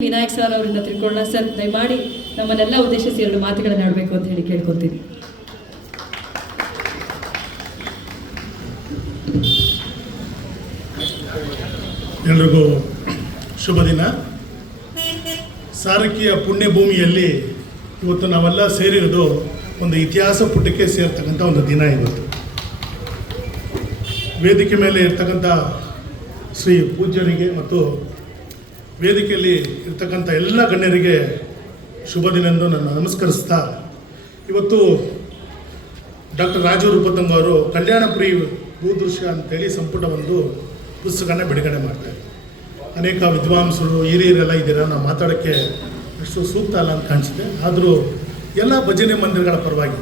Vinayak sir ಅವರಿಂದ ತಿಳ್ಕೊಳ್ಳೋಣ sir ದಯಮಾಡಿ ನಮ್ಮನ್ನೆಲ್ಲ ಉದ್ದೇಶಿಸಿ ಎರಡು ಮಾತುಗಳನ್ನ ಆಡಬೇಕು ಅಂತ ಹೇಳಿ ಕೇಳ್ಕೊತೀನಿ. ಎಲ್ರಿಗೂ ಶುಭ ದಿನ. ಸಾರಕಿಯ ಪುಣ್ಯಭೂಮಿಯಲ್ಲಿ ಇವತ್ತು ನಾವೆಲ್ಲ ಸೇರಿರೋದು ಒಂದು ಇತಿಹಾಸ ಪುಟಕ್ಕೆ ಸೇರ್ತಕ್ಕಂಥ ಒಂದು ದಿನ ಇವತ್ತು ವೇದಿಕೆ ಮೇಲೆ ಇರ್ತಕ್ಕಂಥ ಶ್ರೀ ಪೂಜ್ಯರಿಗೆ ಮತ್ತು ವೇದಿಕೆಯಲ್ಲಿ ಇರ್ತಕ್ಕಂಥ ಎಲ್ಲ ಗಣ್ಯರಿಗೆ ಶುಭ ದಿನ ಎಂದು ನಾನು ನಮಸ್ಕರಿಸ್ತಾ ಇವತ್ತು ಡಾಕ್ಟರ್ ರಾಜು ರೂಪತಂಗ ಅವರು ಕಲ್ಯಾಣಪುರಿ ಭೂದೃಶ್ಯ ಅಂತೇಳಿ ಸಂಪುಟ ಒಂದು ಪುಸ್ತಕನ ಬಿಡುಗಡೆ ಮಾಡ್ತಾರೆ ಅನೇಕ ವಿದ್ವಾಂಸರು, ಹಿರಿಯರೆಲ್ಲ ಇದ್ದೀರಾ? ನಾವು ಮಾತಾಡೋಕ್ಕೆ ಅಷ್ಟು ಸೂಕ್ತ ಅಲ್ಲ ಅಂತ ಕಾಣಿಸುತ್ತೆ. ಆದರೂ ಎಲ್ಲ ಭಜನೆ ಮಂದಿರಗಳ ಪರವಾಗಿ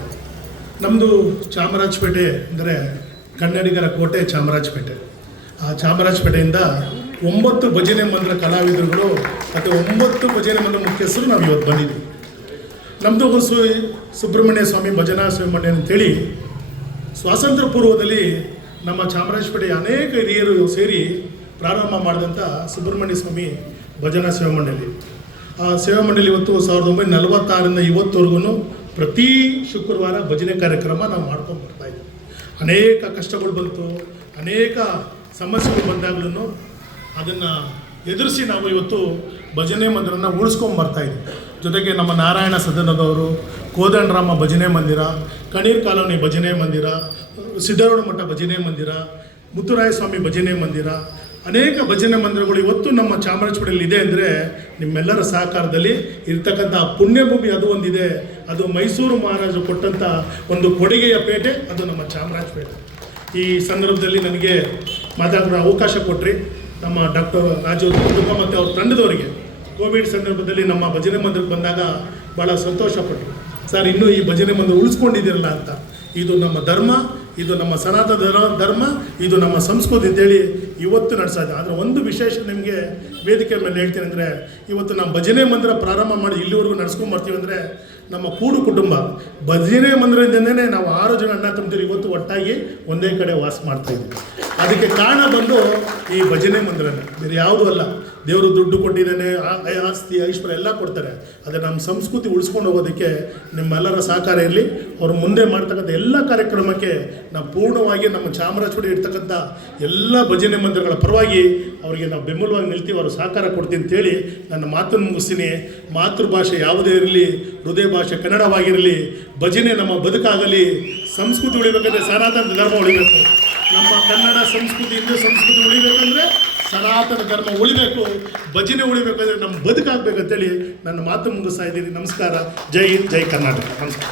ನಮ್ಮದು ಚಾಮರಾಜಪೇಟೆ ಅಂದರೆ ಕನ್ನಡಿಗರ ಕೋಟೆ ಚಾಮರಾಜಪೇಟೆ. ಆ ಚಾಮರಾಜಪೇಟೆಯಿಂದ ಒಂಬತ್ತು ಭಜನೆ ಮಂದಿರ ಕಲಾವಿದರುಗಳು ಮತ್ತು ಒಂಬತ್ತು ಭಜನೆ ಮಂದಿರ ಮುಖ್ಯಸ್ಥರು ನಾವು ಇವತ್ತು ಬಂದಿದ್ದೀವಿ ನಮ್ಮದು ಸು ಸುಬ್ರಹ್ಮಣ್ಯ ಸ್ವಾಮಿ ಭಜನಾ ಸುಬ್ರಹ್ಮಣ್ಯ ಅಂತೇಳಿ, ಸ್ವಾತಂತ್ರ್ಯ ಪೂರ್ವದಲ್ಲಿ ನಮ್ಮ ಚಾಮರಾಜಪೇಟೆಯ ಅನೇಕ ಹಿರಿಯರು ಸೇರಿ ಪ್ರಾರಂಭ ಮಾಡಿದಂಥ ಸುಬ್ರಹ್ಮಣ್ಯ ಸ್ವಾಮಿ ಭಜನಾ ಸೇವಾ ಮಂಡಳಿ ಆ ಸೇವಾ ಮಂಡಳಿ ಇವತ್ತು ಸಾವಿರದ ಒಂಬೈನೂರ ನಲವತ್ತಾರರಿಂದ ಇವತ್ತವರೆಗೂ ಪ್ರತಿ ಶುಕ್ರವಾರ ಭಜನೆ ಕಾರ್ಯಕ್ರಮ ನಾವು ಮಾಡ್ಕೊಂಡು ಬರ್ತಾ ಇದ್ದೀವಿ ಅನೇಕ ಕಷ್ಟಗಳು ಬಂತು, ಅನೇಕ ಸಮಸ್ಯೆಗಳು ಬಂದಾಗಲೂ ಅದನ್ನು ಎದುರಿಸಿ ನಾವು ಇವತ್ತು ಭಜನೆ ಮಂದಿರನ ಉಳಿಸ್ಕೊಂಡು ಬರ್ತಾ ಇದ್ದೀವಿ ಜೊತೆಗೆ ನಮ್ಮ ನಾರಾಯಣ ಸದನದವರು ಕೋದಂಡರಾಮ ಭಜನೆ ಮಂದಿರ, ಕಣೀರ್ ಕಾಲೋನಿ ಭಜನೆ ಮಂದಿರ ಸಿದ್ದರೋಡ ಮಠ ಭಜನೆ ಮಂದಿರ, ಮುತ್ತುರಾಯ ಸ್ವಾಮಿ ಭಜನೆ ಮಂದಿರ, ಅನೇಕ ಭಜನೆ ಮಂದಿರಗಳು ಇವತ್ತು ನಮ್ಮ ಚಾಮರಾಜಪೇಟೆಯಲ್ಲಿ ಇದೆ ಅಂದರೆ ನಿಮ್ಮೆಲ್ಲರ ಸಹಕಾರದಲ್ಲಿ ಇರ್ತಕ್ಕಂಥ ಪುಣ್ಯಭೂಮಿ ಅದು ಒಂದಿದೆ. ಅದು ಮೈಸೂರು ಮಹಾರಾಜರು ಕೊಟ್ಟಂಥ ಒಂದು ಕೊಡುಗೆಯ ಪೇಟೆ, ಅದು ನಮ್ಮ ಚಾಮರಾಜಪೇಟೆ. ಈ ಸಂದರ್ಭದಲ್ಲಿ ನನಗೆ ಮಾತಾಡೋ ಅವಕಾಶ ಕೊಟ್ಟರೆ ನಮ್ಮ ಡಾಕ್ಟರ್ ರಾಜು ಕುಟುಂಬ ಮತ್ತು ಅವ್ರ ತಂಡದವರಿಗೆ ಕೋವಿಡ್ ಸಂದರ್ಭದಲ್ಲಿ ನಮ್ಮ ಭಜನೆ ಮಂದಿರಕ್ಕೆ ಬಂದಾಗ ಭಾಳ ಸಂತೋಷಪಟ್ಟರು. ಸರ್, ಇನ್ನೂ ಈ ಭಜನೆ ಮಂದಿರ ಉಳಿಸ್ಕೊಂಡಿದ್ದೀರಲ್ಲ ಅಂತ. ಇದು ನಮ್ಮ ಧರ್ಮ, ಇದು ನಮ್ಮ ಸನಾತನ ಧರ್ಮ ಧರ್ಮ, ಇದು ನಮ್ಮ ಸಂಸ್ಕೃತಿ ಅಂತೇಳಿ ಇವತ್ತು ನಡೆಸ್ತಾ ಇದೆ. ಆದರೆ ಒಂದು ವಿಶೇಷ ನಿಮಗೆ ವೇದಿಕೆ ಮೇಲೆ ಹೇಳ್ತೀನಿ ಅಂದರೆ, ಇವತ್ತು ನಮ್ಮ ಭಜನೆ ಮಂದಿರ ಪ್ರಾರಂಭ ಮಾಡಿ ಇಲ್ಲಿವರೆಗೂ ನಡ್ಸ್ಕೊಂಡು ಬರ್ತೀವಿ ಅಂದರೆ, ನಮ್ಮ ಕೂಡು ಕುಟುಂಬ. ಭಜನೆ ಮಂದಿರದಿಂದನೇ ನಾವು ಆರು ಜನ ಅಣ್ಣ ತಮ್ಮದಿರು ಇವತ್ತು ಒಟ್ಟಾಗಿ ಒಂದೇ ಕಡೆ ವಾಸ ಮಾಡ್ತಾ ಇದ್ದೀವಿ. ಅದಕ್ಕೆ ಕಾರಣ ಬಂದು ಈ ಭಜನೆ ಮಂದಿರನೇ. ಬೇರೆ ಯಾವುದೂ ಅಲ್ಲ. ದೇವರು ದುಡ್ಡು ಕೊಟ್ಟಿದ್ದಾನೆ ಆಸ್ತಿ, ಐಶ್ವರ್ಯ ಎಲ್ಲ ಕೊಡ್ತಾರೆ. ಆದರೆ ನಮ್ಮ ಸಂಸ್ಕೃತಿ ಉಳಿಸ್ಕೊಂಡು ಹೋಗೋದಕ್ಕೆ ನಿಮ್ಮೆಲ್ಲರ ಸಹಕಾರ ಇರಲಿ. ಅವರು ಮುಂದೆ ಮಾಡ್ತಕ್ಕಂಥ ಎಲ್ಲ ಕಾರ್ಯಕ್ರಮಕ್ಕೆ ನಾವು ಪೂರ್ಣವಾಗಿ ನಮ್ಮ ಚಾಮರಾಜಪುರಿ ಇರ್ತಕ್ಕಂಥ ಎಲ್ಲ ಭಜನೆ ಮಂದಿರಗಳ ಪರವಾಗಿ ಅವರಿಗೆ ನಾವು ಬೆಂಬಲವಾಗಿ ನಿಲ್ತೀವಿ. ಅವರು ಸಹಕಾರ ಕೊಡ್ತೀನಿ ಅಂತೇಳಿ ನನ್ನ ಮಾತನ್ನು ಮುಗಿಸ್ತೀನಿ. ಮಾತೃಭಾಷೆ ಯಾವುದೇ ಇರಲಿ, ಹೃದಯ ಭಾಷೆ ಕನ್ನಡವಾಗಿರಲಿ, ಭಜನೆ ನಮ್ಮ ಬದುಕಾಗಲಿ, ಸಂಸ್ಕೃತಿ ಉಳಿಬೇಕಂದ್ರೆ ಸನಾತನ ಧರ್ಮ ಉಳಿಬೇಕು. ನಮ್ಮ ಕನ್ನಡ ಸಂಸ್ಕೃತಿ ಹಿಂದೂ ಸಂಸ್ಕೃತಿ ಉಳಿಬೇಕಂದ್ರೆ ಸನಾತನ ಧರ್ಮ ಉಳಿಬೇಕು, ಭಜನೆ ಉಳಿಬೇಕಂದ್ರೆ ನಮ್ಮ ಬದುಕಾಗಬೇಕಂತೇಳಿ ನನ್ನ ಮಾತು ಮುಗಿಸ್ತಾ ಇದ್ದೀನಿ ನಮಸ್ಕಾರ. ಜೈ ಹಿಂದ್, ಜೈ ಕರ್ನಾಟಕ. ನಮಸ್ಕಾರ.